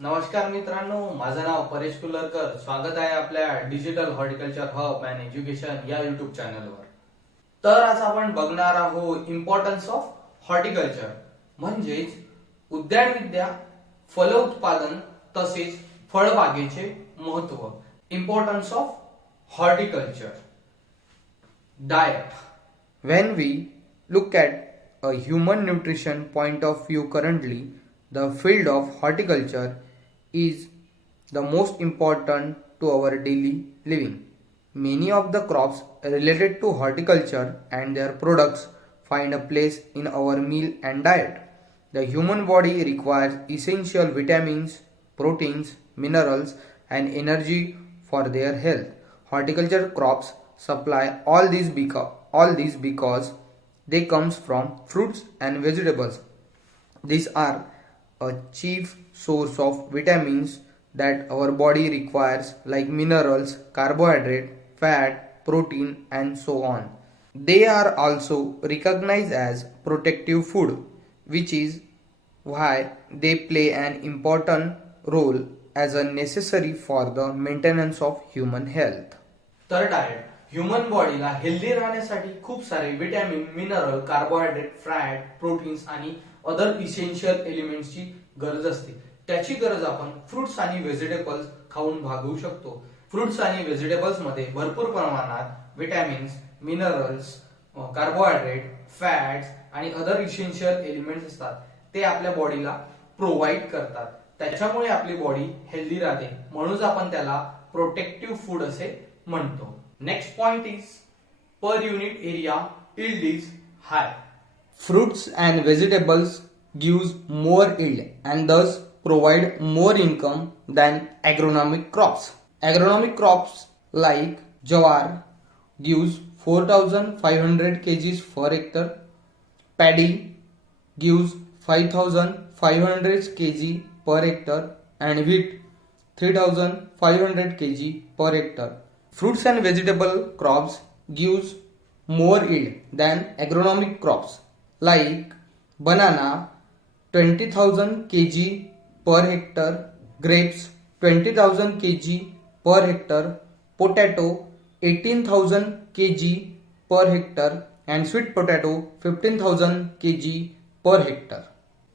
नमस्कार मित्रांनो, माझं नाव परेश कुलरकर. स्वागत आहे आपल्या digital horticulture hub and education या युट्यूब चॅनलवर. तर आज आपण बघणार आहोत इम्पॉर्टन्स ऑफ हॉर्टिकल्चर म्हणजेच उद्यानविद्या, फलोत्पादन तसेच फळबागेचे महत्व. Importance of horticulture. Diet. When we look at a human nutrition point of view currently, the field of horticulture is the most important to our daily living. Many of the crops related to horticulture and their products find a place in our meal and diet. The human body requires essential vitamins, proteins, minerals, and energy for their health. Horticulture crops supply all these because they comes from fruits and vegetables. These are a chief source of vitamins that our body requires, like minerals, carbohydrate, fat, protein, and so on. They are also recognized as protective food, which is why they play an important role as a necessary for the maintenance of human health. तर diet. Human बॉडीला healthy राहण्यासाठी खूप सारे vitamin, mineral, carbohydrate, fat, proteins आणि other essential एलिमेंट्सची गरज असते. त्याची गरज आपण फ्रुट्स आणि व्हेजिटेबल्स खाऊन भागवू शकतो. फ्रुट्स आणि व्हेजिटेबल्स मध्ये भरपूर प्रमाणात विटॅमिन्स, मिनरल्स, कार्बोहायड्रेट, फॅट्स आणि अदर इसेन्शियल एलिमेंट्स असतात. ते आपल्या बॉडीला प्रोव्हाइड करतात. त्याच्यामुळे आपली बॉडी हेल्दी राहते. म्हणूनच आपण त्याला प्रोटेक्टिव्ह फूड असे म्हणतो. Next point is per unit area yield is high. Fruits and vegetables gives more yield and thus provide more income than agronomic crops. Agronomic crops like jawar gives 4,500 kgs per hectare. Paddy gives 5,500 kg per hectare and wheat 3,500 kg per hectare. Fruits and vegetable crops gives more yield than agronomic crops like banana 20,000 kg per hectare, grapes 20,000 kg per hectare, potato 18,000 kg per hectare and sweet potato 15,000 kg per hectare.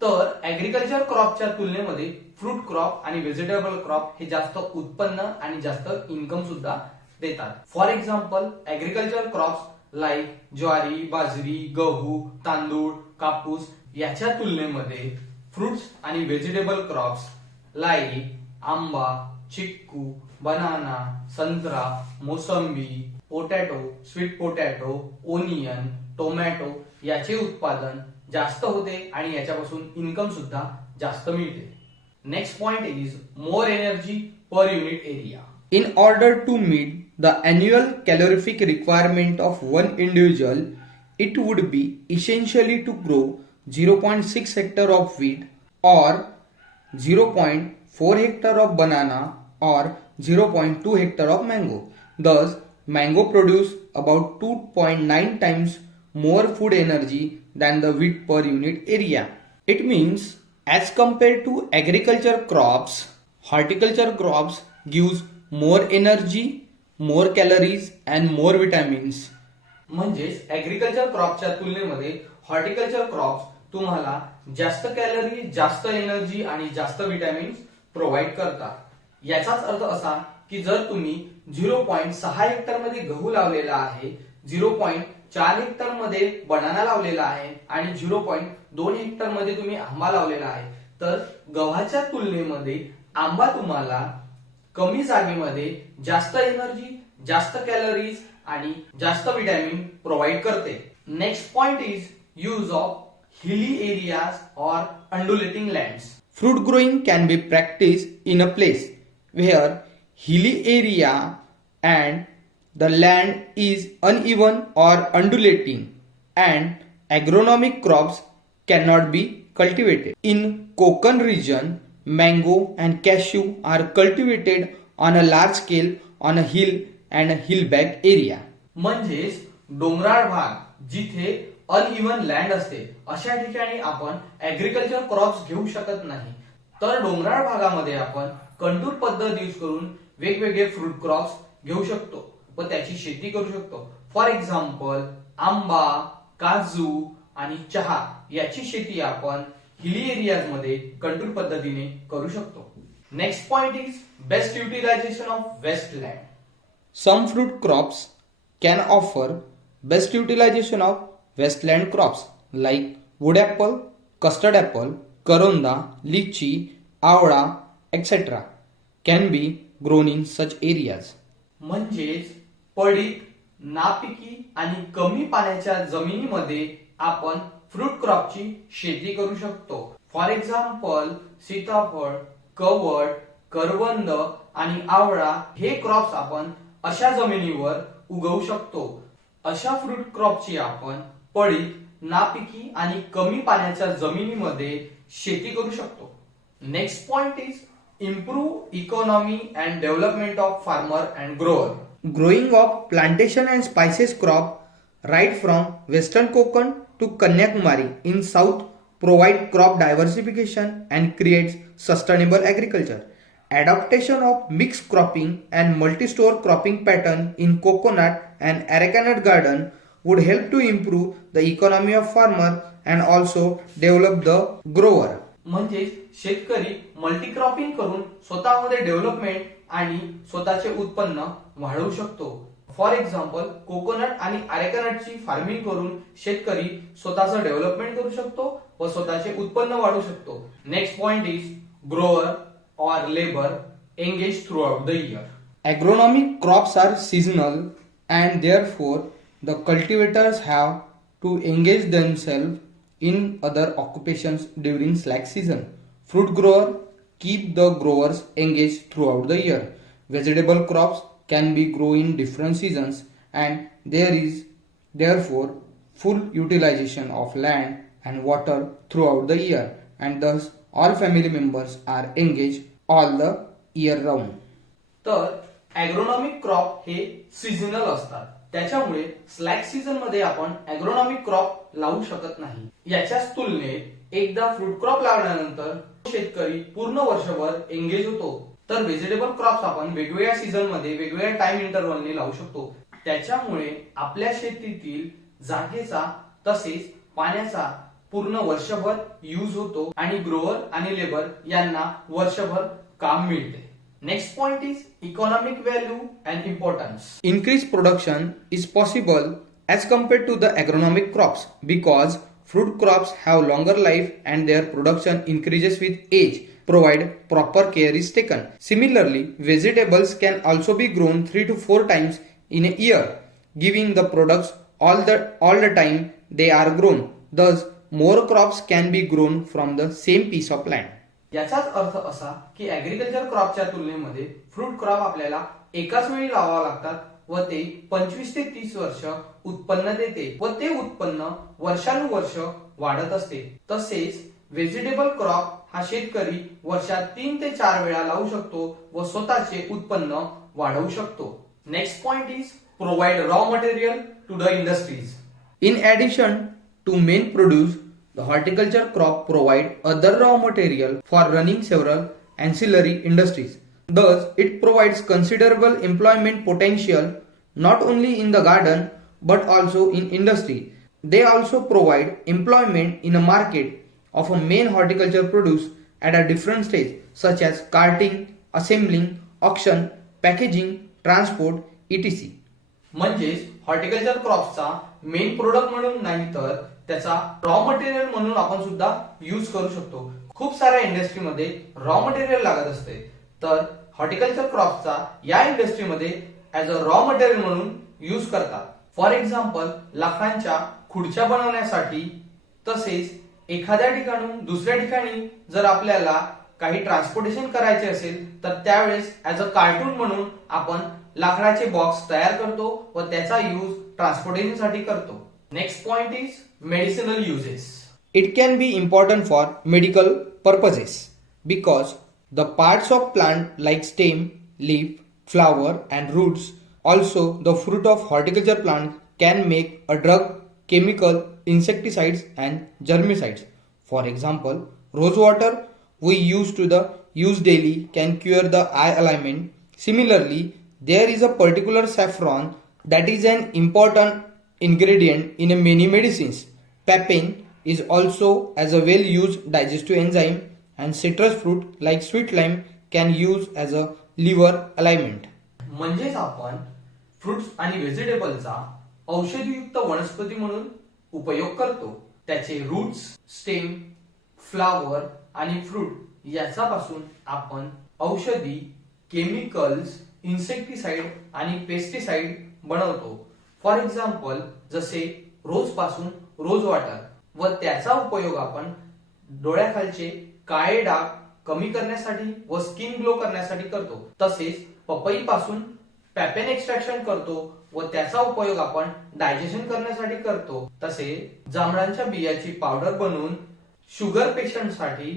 तर agriculture क्रॉपच्या तुलनेमध्ये fruit crop आणि vegetable crop हे जास्त उत्पन्न आणि जास्त income सुद्धा देतात. For example agriculture crops like ज्वारी, बाजरी, गहू, तांदूळ, कापूस याच्या तुलनेमध्ये फ्रुट्स आणि व्हेजिटेबल क्रॉप्स लाईक आंबा, चिक्कू, बनाना, संत्रा, मोसंबी, potato, sweet potato, onion, tomato याचे उत्पादन जास्त होते आणि याच्यापासून इन्कम सुद्धा जास्त मिळते. Next point is more energy per unit area. In order to meet the annual calorific requirement of one individual, it would be essentially to grow 0.6 hectare of wheat or 0.4 hectare of banana or 0.2 hectare of mango. Thus, mango produce about 2.9 times more food energy than the wheat per unit area. It means, as compared to agriculture crops, horticulture crops gives more energy, more calories and more vitamins. म्हणजेच agriculture क्रॉपच्या तुलनेमध्ये horticulture crops तुम्हाला जास्त calorie, जास्त energy आणि जास्त vitamins provide करतात. याचाच अर्थ असा की जर तुम्ही 0.6 हेक्टर मध्ये गहू लावलेला आहे, 0.4 हेक्टर मध्ये बनाना लावलेला आहे आणि 0.2 हेक्टर मध्ये तुम्ही आंबा लावलेला आहे, तर गव्हाच्या तुलनेमध्ये आंबा तुम्हाला कमी जागेमध्ये जास्त एनर्जी, जास्त कॅलरीज आणि जास्त विटॅमिन प्रोव्हाइड करते. Next point is use of hilly areas और undulating lands. Fruit growing can be practiced in a place where hilly area and the land is uneven or undulating and agronomic crops cannot be cultivated. In Konkan region, mango and cashew are cultivated on a large scale on a hill and a hillback area. म्हणजेच डोंगराळ भाग जिथे uneven land असते अशा ठिकाणी आपण agriculture crops घेऊ शकत नाही. तर डोंगराळ भागामध्ये आपण कंटूर पद्धत यूज करून वेगवेगळे फ्रूट क्रॉप्स घेऊ शकतो व त्याची शेती करू शकतो. फॉर एक्झाम्पल आंबा, काजू आणि चहा याची शेती आपण हिली एरियाज मध्ये कंटूर पद्धतीने करू शकतो. Next point is best utilisation of waste land. Some fruit crops can offer best utilization of westland crops like wood apple, custard apple, karonda, lychee, आवळा, etc. can be grown in such areas. म्हणजेच पडीक, नापिकी आणि कमी पाण्याच्या जमिनीमध्ये आपण fruit क्रॉपची शेती करू शकतो. फॉर एक्झाम्पल सीताफळ, कवठ, करवंद आणि आवळा हे क्रॉप्स आपण अशा जमिनीवर उगवू शकतो. अशा फ्रूट क्रॉपची आपण पडीक, नापिकी आणि कमी पाण्याच्या जमिनीमध्ये शेती करू शकतो. Next point is improve economy and development of farmer and grower. Growing of plantation and spices crop right from western Konkan to Kanyakumari in south provide crop diversification and creates sustainable agriculture. Adaptation of mixed cropping and multi-store cropping pattern in coconut and arecanut garden would help to improve the economy of farmer and also develop the grower. म्हणजे शेतकरी multi cropping करून स्वतःमध्ये development आणि स्वतःचे उत्पन्न वाढवू शकतो. For example coconut आणि अरेकनटची फार्मिंग करून शेतकरी स्वतःचं डेव्हलपमेंट करू शकतो व स्वतःचे उत्पन्न वाढवू शकतो. Next point is grower or labor engaged throughout the year. Agronomic crops are seasonal and therefore the cultivators have to engage themselves in other occupations during slack season. Fruit grower keep the growers engaged throughout the year. Vegetable crops can be grown in different seasons and there is therefore full utilization of land and water throughout the year and thus all family members are engaged all the year round. तर ॲग्रोनॉमिक crop हे seasonal असतात, त्याच्यामुळे slack season मध्ये आपण ॲग्रोनॉमिक crop लावू शकत नाही. याच्याच तुलनेत एकदा फ्रूट क्रॉप लावल्यानंतर शेतकरी पूर्ण वर्षभर एंगेज होतो. तर व्हेजिटेबल क्रॉप्स आपण वेगवेगळ्या सीझन मध्ये वेगवेगळ्या टाइम इंटरव्हलने लावू शकतो. त्याच्यामुळे आपल्या शेतीतील जागेचा तसेच पाण्याचा पूर्ण वर्षभर यूज होतो आणि ग्रोअर आणि लेबर यांना वर्षभर काम मिळते. Next point is economic value and importance. Increase production is possible as compared to the agronomic crops because fruit crops have longer life and their production increases with age provided proper care is taken. Similarly, vegetables can also be grown 3 to 4 times in a year, giving the products all the time they are grown. Thus, more crops can be grown from the same piece of land. याचाच अर्थ असा की agriculture क्रॉपच्या तुलनेमध्ये fruit crop आपल्याला एकाच वेळी लावावे लागतात व ते 25 ते 30 वर्ष उत्पन्न देते व ते उत्पन्न वर्षानुवर्ष वाढत असते. तसेच व्हेजिटेबल क्रॉप हा शेतकरी वर्षात 3 ते 4 वेळा लावू शकतो व स्वतःचे उत्पन्न वाढवू शकतो. Next point is provide raw material to the industries. In addition to main produce, the horticulture crop provide other raw material for running several ancillary industries. Thus, it provides considerable employment potential not only in the garden but also in industry. They also provide employment in a market of a main horticulture produce at a different stage such as carting, assembling, auction, packaging, transport, etc. म्हणजेच horticulture क्रॉपचा main product म्हणून नाही तर त्याचा raw material म्हणून आपण सुद्धा use करू शकतो. खूप साऱ्या इंडस्ट्रीमध्ये रॉ मटेरियल लागत असते तर हॉर्टिकल्चर क्रॉपचा या इंडस्ट्रीमध्ये ऍज अ रॉ मटेरियल म्हणून यूज करतात. फॉर एक्झाम्पल लाकडांच्या खुर्च्या बनवण्यासाठी, तसेच एखाद्या ठिकाणून दुसऱ्या ठिकाणी जर आपल्याला काही ट्रान्सपोर्टेशन करायचे असेल तर त्यावेळेस ऍज अ कार्टून म्हणून आपण लाकडाचे बॉक्स तयार करतो व त्याचा यूज ट्रान्सपोर्टेशन साठी करतो. Next point is medicinal uses. It can be important for medical purposes because the parts of plant like stem, leaf, flower and roots, also the fruit of horticulture plant can make a drug, chemical, insecticides and germicides. For example, rose water we use daily can cure the eye alignment. Similarly, there is a particular saffron that is an important ingredient in many medicines. Papain is also as a well used digestive enzyme, and citrus fruit like sweet lime can use as a liver alignment. म्हणजेच आपण fruits आणि व्हेजिटेबलचा औषधीयुक्त वनस्पती म्हणून उपयोग करतो. त्याचे roots, stem, flower आणि fruit याच्यापासून आपण औषधी, केमिकल्स, इन्सेक्टिसाइड आणि पेस्टिसाइड बनवतो. फॉर एक्झाम्पल जसे रोज पासून रोज वॉटर व त्याचा उपयोग आपण डोळ्याखालचे काळे डाग कमी करण्यासाठी व स्किन ग्लो करण्यासाठी करतो. तसेच पपई पासून पॅपेन एक्स्ट्रॅक्शन करतो व त्याचा उपयोग आपण डायजेशन करण्यासाठी करतो. तसे जांभळांच्या बियाची पावडर बनवून शुगर पेशंटसाठी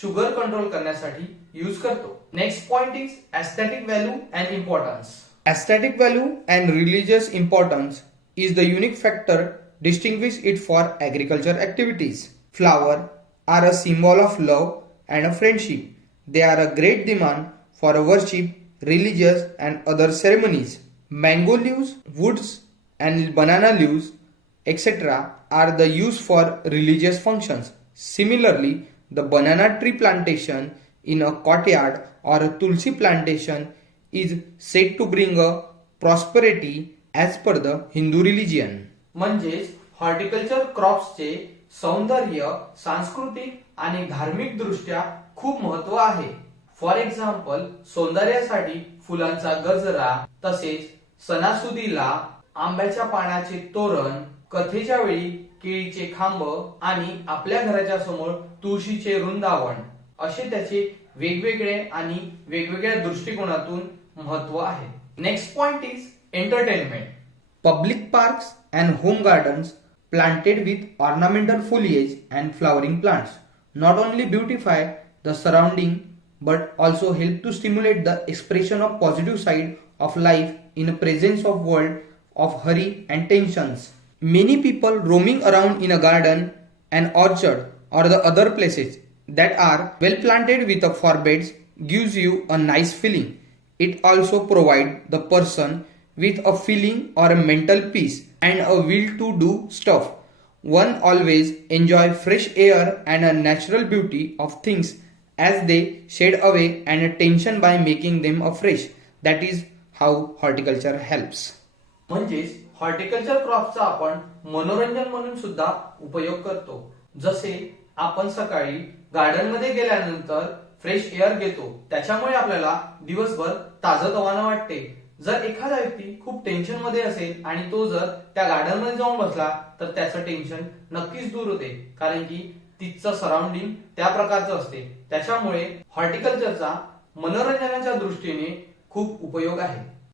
शुगर कंट्रोल करण्यासाठी यूज करतो. Next point is aesthetic value and importance. Aesthetic value and religious importance is the unique factor distinguish it for agriculture activities. Flowers are a symbol of love and a friendship. They are a great demand for worship, religious and other ceremonies. Mango leaves, woods and banana leaves, etc. are the used for religious functions. Similarly, the banana tree plantation in a courtyard or a tulsi plantation is said to bring a prosperity as per the Hindu religion. म्हणजेच horticulture क्रॉप्सचे सौंदर्य, सांस्कृतिक आणि धार्मिक दृष्ट्या खूप महत्व आहे. For example सौंदर्यासाठी फुलांचा गजरा, तसेच सणासुदीला आंब्याच्या पानाचे तोरण, कथेच्या वेळी केळीचे खांब आणि आपल्या घराच्या समोर तुळशीचे वृंदावन असे त्याचे वेगवेगळे आणि वेगवेगळ्या दृष्टिकोनातून महत्व आहे. Next point is entertainment. Public parks and home gardens planted with ornamental foliage and flowering plants not only beautify the surrounding but also help to stimulate the expression of positive side of life in a presence of world of hurry and tensions. Many people roaming around in a garden, an orchard or the other places that are well planted with a forbeds gives you a nice feeling. It also provides the person with a feeling or a mental peace and a will to do stuff. One always enjoy fresh air and a natural beauty of things as they shed away and a tension by making them afresh. That is how horticulture helps. म्हणजेच horticulture क्रॉपचा आपण मनोरंजन म्हणून सुद्धा उपयोग करतो. जसे आपण सकाळी गार्डन मध्ये गेल्यानंतर फ्रेश एअर घेतो, त्याच्यामुळे आपल्याला दिवसभर ताजतवाना वाटते. जर एखादा व्यक्ती खूप टेन्शन मध्ये असेल आणि तो जर त्या गार्डन मध्ये जाऊन बसला तर त्याचं टेन्शन नक्कीच दूर होते, कारण की तिथचं सराउंडिंग त्या प्रकारचं असते. त्याच्यामुळे हॉर्टिकल्चरचा मनोरंजनाच्या दृष्टीने खूप उपयोग आहे.